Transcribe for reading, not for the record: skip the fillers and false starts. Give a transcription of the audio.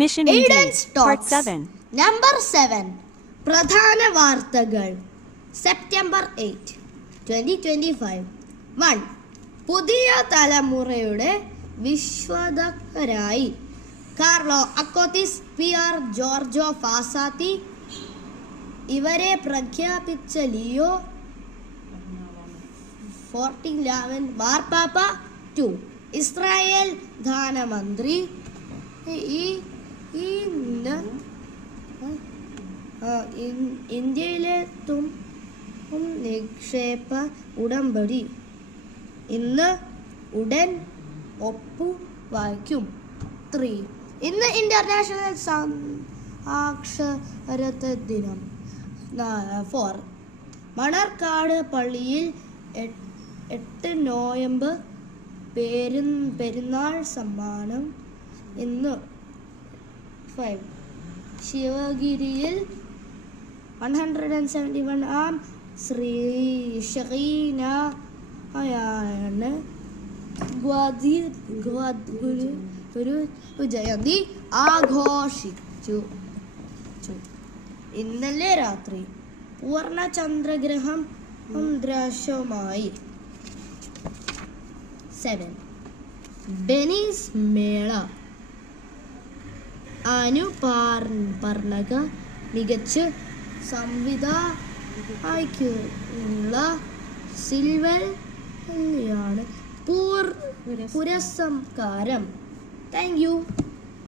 Mission Aiden's Part Talks. 7. Number 7. പ്രധാന വാർത്തകൾ September 8, 2025. 1. പുതിയ തലമുറയുടെ വിശ്വതരായി കാർലോ അക്കോത്തിസ്, പിയർ ജോർജോ ഫാസാത്തി ഇവരെ പ്രഖ്യാപിച്ച ലിയോ 1411 മാർപ്പാപ്പ. 2. ഇസ്രായേൽ ധനമന്ത്രി ഇന്ത്യയിലെ നിക്ഷേപ ഉടമ്പടി ഉടൻ ഒപ്പുവയ്ക്കും. 3. ഇന്ന് ഇന്റർനാഷണൽ സാക്ഷരതാ ദിനം. 4. മണർക്കാട് പള്ളിയിൽ 8 നോയമ്പ് പെരുന്നാൾ സമ്മാനം ഇന്ന്. 5. ശിവഗിരിയിൽ 171 ശ്രീനാരായണ ഗുരു ജയന്തി ആഘോഷിച്ചു. ഇന്നലെ രാത്രി പൂർണ്ണ ചന്ദ്രഗ്രഹം ദൃശ്യമായി. 7. ബെനീസ് മേള അനുപർണക മികച്ച സംവിധായകനുള്ള സിൽവർ പുരസ്കാരം. Thank you.